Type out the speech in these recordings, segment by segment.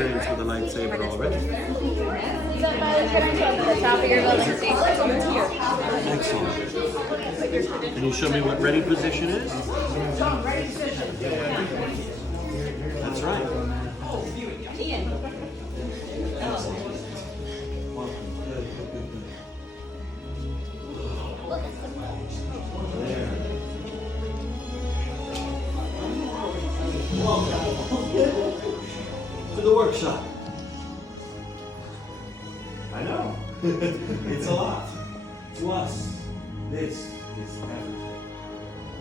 experience with a lightsaber already. Excellent. Can you show me what ready position is? That's right. To the workshop. I know. It's a lot. To us, this is everything.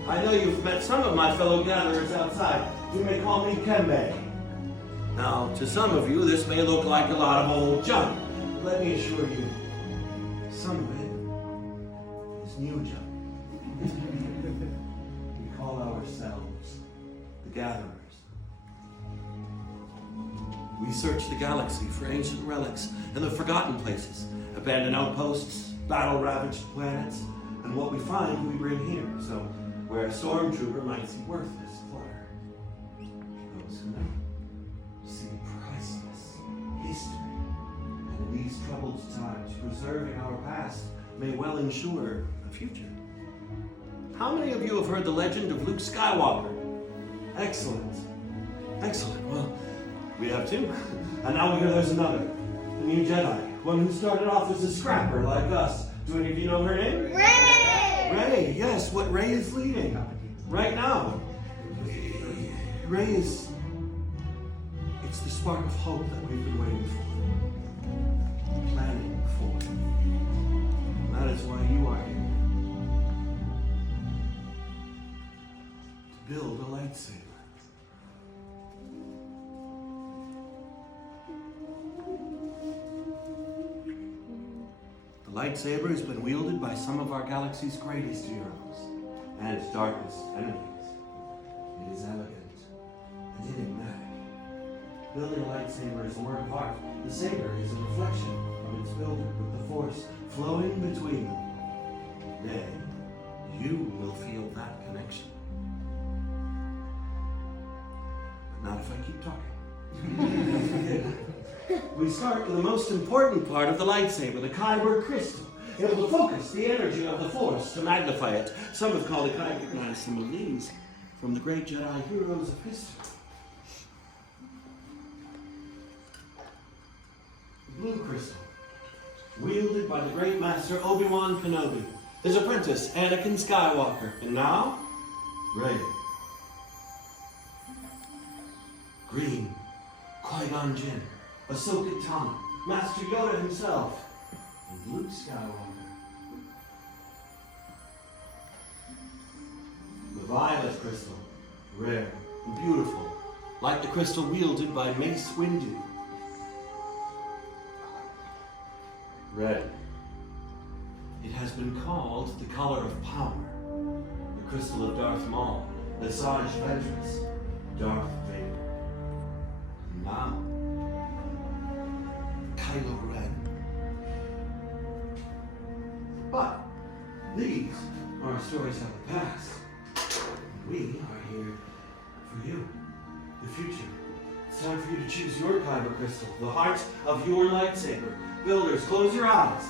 I know you've met some of my fellow gatherers outside. You may call me Kembe. Now, to some of you, this may look like a lot of old junk. Let me assure you, some of it is new junk. We call ourselves the Gatherers. We search the galaxy for ancient relics and the forgotten places, abandoned outposts, battle-ravaged planets, and what we find we bring here. So, where a stormtrooper might see worthless clutter, those who know see priceless history. And in these troubled times, preserving our past may well ensure a future. How many of you have heard the legend of Luke Skywalker? Excellent. Excellent. Well, we have two. And now we hear there's another. A new Jedi. One who started off as a scrapper like us. Do any of you know her name? Rey! Rey, yes. What Rey is leading right now. Rey is... It's the spark of hope that we've been waiting for. Planning for. And that is why you are here. To build a lightsaber. The lightsaber has been wielded by some of our galaxy's greatest heroes and darkest enemies. It is elegant and enigmatic. Building a lightsaber is a work of art. The saber is a reflection of its builder, with the force flowing between them. Nay, you will feel that connection. But not if I keep talking. We start with the most important part of the lightsaber, the Kyber crystal. It will focus the energy of the Force to magnify it. Some have called it, I recognize some of these from the great Jedi heroes of history. The blue crystal, wielded by the great master Obi-Wan Kenobi, his apprentice Anakin Skywalker, and now, Rey. Green, Qui-Gon Jinn, Ahsoka Tano, Master Yoda himself, and Luke Skywalker. The violet crystal, rare and beautiful, like the crystal wielded by Mace Windu. Red. It has been called the color of power, the crystal of Darth Maul, the Asajj Ventress, Darth Vader. And now, Kylo Ren. But these are stories of the past. We are here for you, the future. It's time for you to choose your Kyber crystal, the heart of your lightsaber. Builders, close your eyes.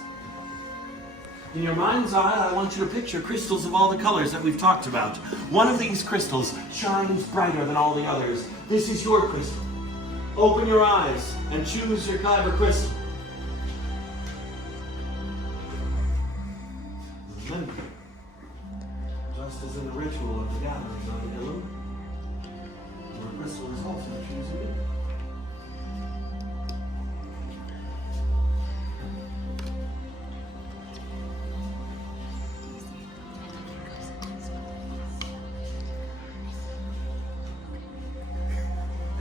In your mind's eye, I want you to picture crystals of all the colors that we've talked about. One of these crystals shines brighter than all the others. This is your crystal. Open your eyes and choose your Kyber crystal. Remember, just as in the ritual of the gatherings on the Ilum, your crystal is also choosing you.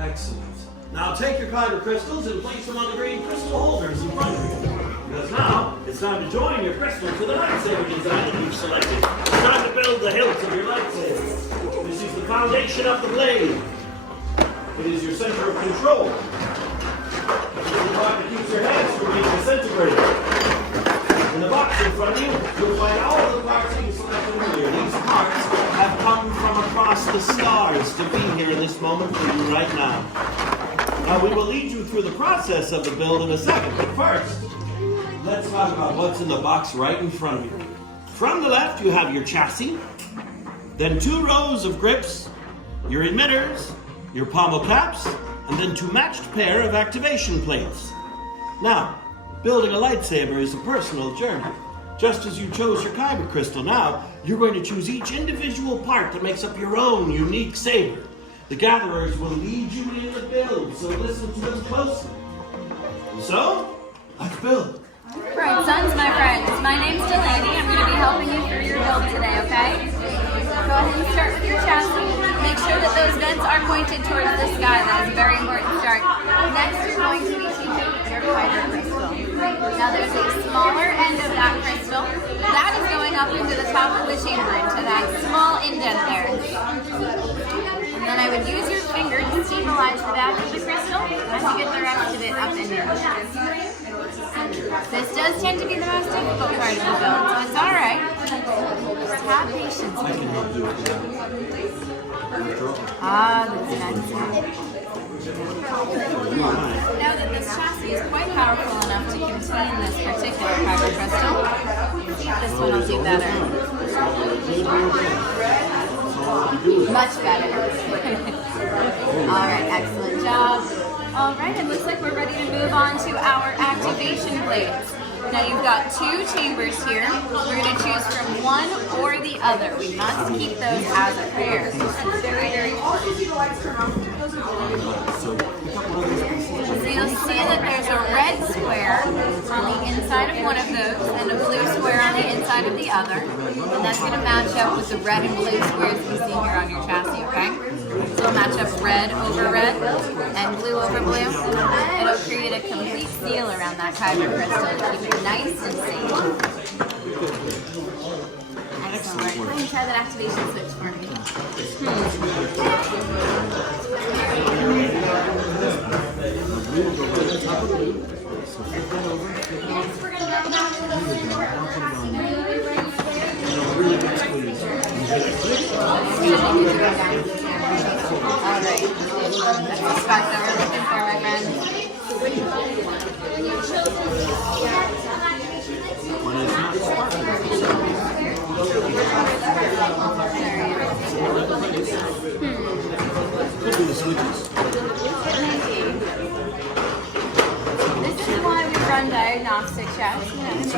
Excellent. Now take your Kyber crystals and place them on the green crystal holders in front of you. Because now, it's time to join your crystal to the lightsaber design that you've selected. It's time to build the hilt of your lightsaber. This is the foundation of the blade. It is your center of control. It is the part that keeps your hands from being disintegrated. In the box in front of you, you'll find all of the parts that you selected earlier. These parts have come from across the stars to be here in this moment for you right now. We will lead you through the process of the build in a second, but first, let's talk about what's in the box right in front of you. From the left, you have your chassis, then 2 rows of grips, your emitters, your pommel caps, and then 2 matched pair of activation plates. Now, building a lightsaber is a personal journey. Just as you chose your kyber crystal, now you're going to choose each individual part that makes up your own unique saber. The gatherers will lead you in the build, so listen to them closely. So, let's build. Right, sons, my friends. My name's Delaney. I'm going to be helping you through your build today, okay? Go ahead and start with your chassis. Make sure that those vents are pointed towards the sky. That is a very important start. Next, you're going to be teaching your kyber crystal. Now, there's a smaller end of that crystal. That is going up into the top of the chamber, into that small indent there. And then I would use your finger to stabilize the back of the crystal as you get the rest of it up in there. This does tend to be the most difficult part of the build, so it's alright. Just have patience with it. That's nice. Now that this chassis is quite powerful enough to contain this particular kyber crystal, this one will do better. Much better. Alright, excellent job. Alright, it looks like we're ready to move on to our activation plates. Now you've got 2 chambers here. We're going to choose from one or the other. We must keep those as a pair. Very, very important. So you'll see that there's a red square on the inside of one of those and a blue square on the inside of the other. And that's going to match up with the red and blue squares you see here on your chassis, okay? So it'll match up red over red and blue over blue. It'll create a complete seal around that kyber crystal to keep it nice and safe. Excellent. Go ahead and try that activation switch for me. Next, we're going to go back to the center of the Alright. That's the spark that we're looking for, my friend. Could be the switches. This is why we run diagnostic checks. Let's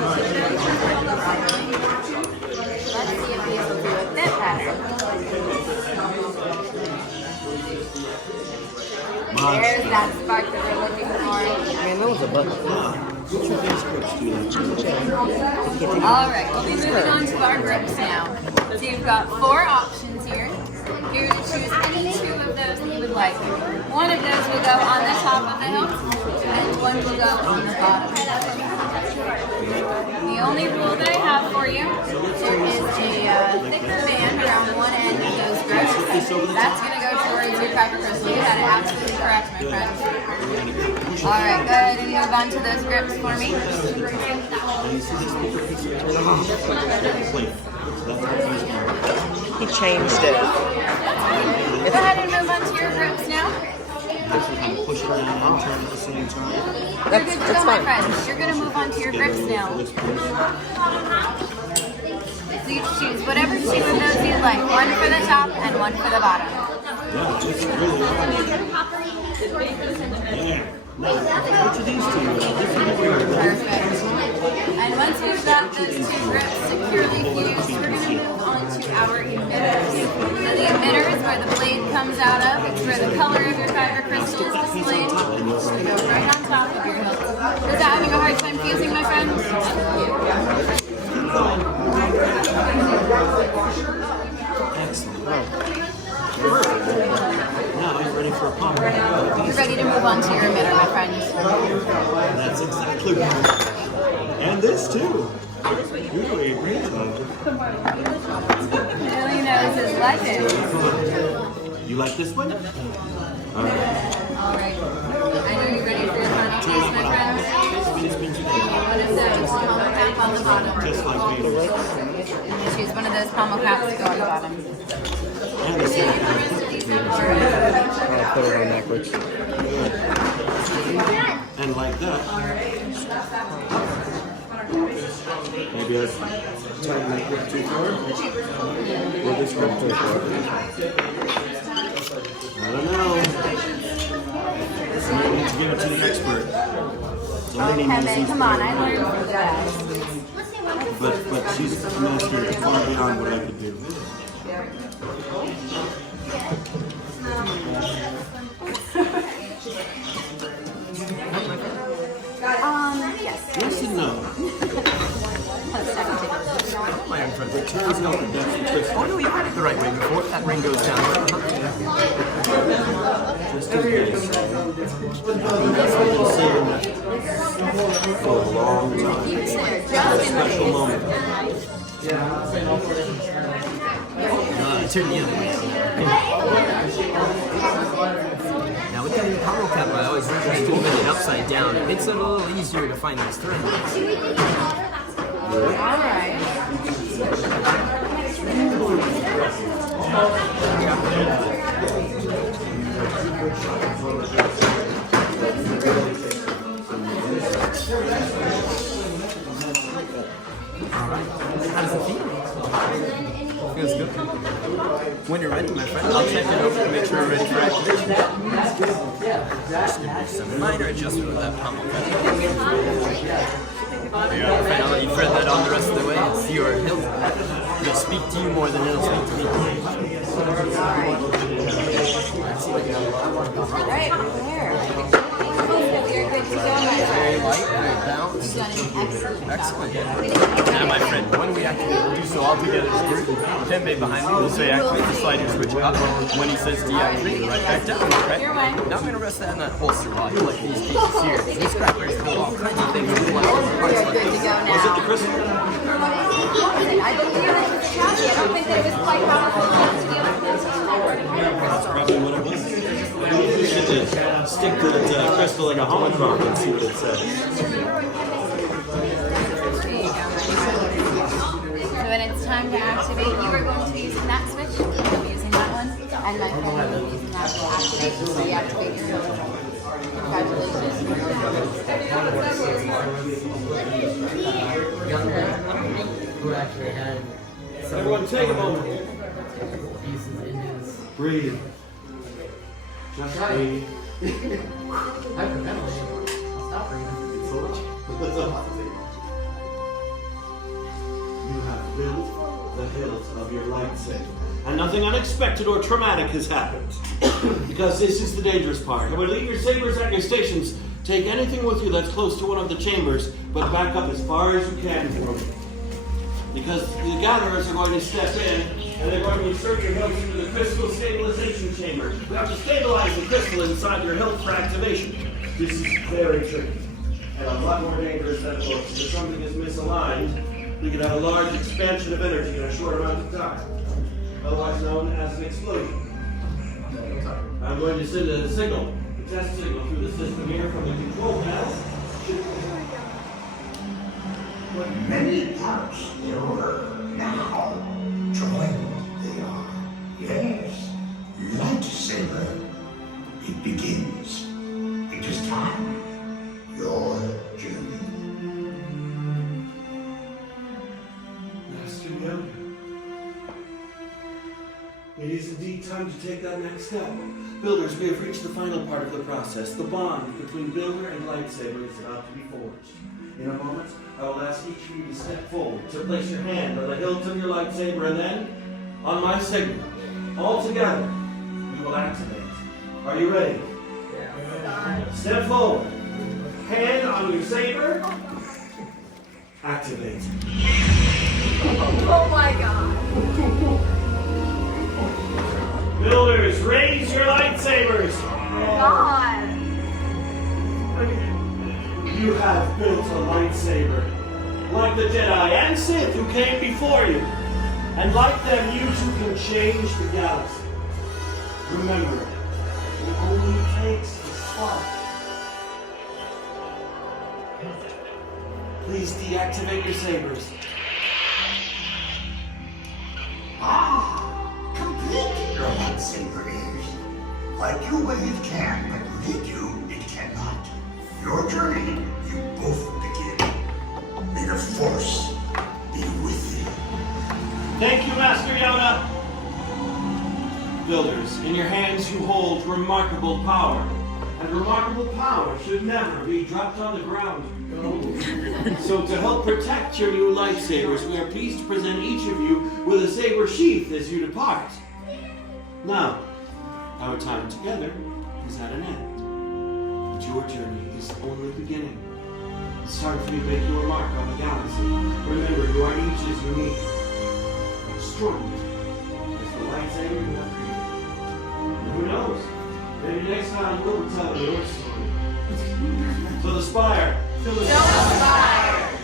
see if these will do a bit better. There's that spark that we're looking for. Man, that was a button. Alright, we'll be moving on to our grips now. So you've got 4 options here. You're going to choose any 2 of those that you would like. One of those will go on the top of the hilt, and one will go on the bottom. The only rule that I have for you, there is a thicker band around one end of those grips. That's going to go towards your kyber crystal. You had it absolutely correct, my friend. Alright, go ahead and move on to those grips for me. He changed it. Go ahead and move on to your grips now. Push it down and turn at the same time. You're good to go, my friends. You're going to move on to your grips now. So you choose whatever 2 of those you'd like. One for the top and one for the bottom. Yeah, it's really hard. Yeah. Now, which of these 2? Perfect. And once we've got those 2 grips securely fused, we're going to move on to our emitters. So the emitter is where the blade comes out of. It's where the color of your kyber crystal is displayed. It's going to go right on top of your hilt. Is that having a hard time fusing, my friends? Excellent. Now you're ready for a pump. You're ready to move on to your emitter, my friends. That's exactly right. And this too. You're doing a great job. Really knows his legend. You like this one? Alright. Alright. I know you're ready for your final piece, my friends. What is that? Just a pommel cap on the bottom. Just like me. Choose one of those pommel caps to go on the bottom. And the second. I'll put it on backwards. that. Maybe I'd tighten that grip too far. Or this grip too far. I don't know. I need to give it to the expert. Okay, babe, come on, I learned from you guys. But she's mastered far beyond what I could do. Yes. Yes and no. My young friend. Turns out that that's the twist. Oh no, you had it the right way before. That ring goes down. Just in case. That's what I've been saying that for a long time. It's a special moment. Turn the other way. Now with the power cap, I always just do it upside down. It makes it a little easier to find these threads. Alright. How does it feel? Feels good. When you're ready, my friend, I'll check it over to make sure you're ready for activation. Some minor adjustment with that pommel. Yeah, friend, I'll let you thread that on the rest of the way. It's your hilt. It'll speak to you more than it'll speak to me. Alright, we're there. We are good to go, my Very friend. light, very balanced. You've done an excellent job. Excellent. Now, my friend, when we activate, we'll do so all together. Tembe behind me will say activate the slider switch up. When he says deactivate, right back down. Okay? Your way. Now I'm going to rest that in that holster while you like these pieces here. These crackers pull all kinds of things. We are good to go now. Was it the crystal? I believe that it was Savi. I don't think that it was quite powerful enough to be able to That's probably what it was. We should stick the crystal in a holocron and see what it says. So when it's time to activate, you are going to be using that switch. I'll be using that one. And my friend will be using that to activate. So deactivate your hilt. Who actually had some Everyone take a moment. pieces in his Breathe. Just breathe. hyperventilating. I'll stop breathing. You have built the hilt of your lightsaber. And nothing unexpected or traumatic has happened. Because this is the dangerous part. When leave your sabers at your stations, take anything with you that's close to one of the chambers, but back up as far as you can for it. Because the gatherers are going to step in, and they're going to insert your hilt into the crystal stabilization chamber. We have to stabilize the crystal inside your hilt for activation. This is very tricky, and a lot more dangerous than it looks. If something is misaligned, we could have a large expansion of energy in a short amount of time, otherwise known as an explosion. I'm going to send a signal, a test signal through the system here from the control panel. But many parts still now. Joined they are. Yes. Lightsaber. It begins. It is time. Your journey. Master Yoda. It is indeed time to take that next step. Builders, we have reached the final part of the process. The bond between builder and lightsaber is about to be forged. In a moment, I will ask each of you to step forward, to place your hand on the hilt of your lightsaber, and then, on my signal, all together, we will activate. Are you ready? Yeah. Step forward. Hand on your saber. Activate. Oh my god. Builders, raise your lightsabers. God. You have built a lightsaber, like the Jedi and Sith who came before you. And like them, you too can change the galaxy. Remember, it only takes a spark. Please deactivate your sabers. Complete your lightsaber is. Like you wave can, but lead you, it cannot. your journey, you both begin. May the Force be with you. Thank you, Master Yoda. Builders, in your hands you hold remarkable power. And remarkable power should never be dropped on the ground. So to help protect your new lightsabers, we are pleased to present each of you with a saber sheath as you depart. Now, our time together is at an end. But your journey is only beginning. It's time for you to make your mark on the galaxy. Remember, you are each as unique, strong as the lightsaber you have created. And who knows? Maybe next time we'll tell your story. So the spire. Don't aspire.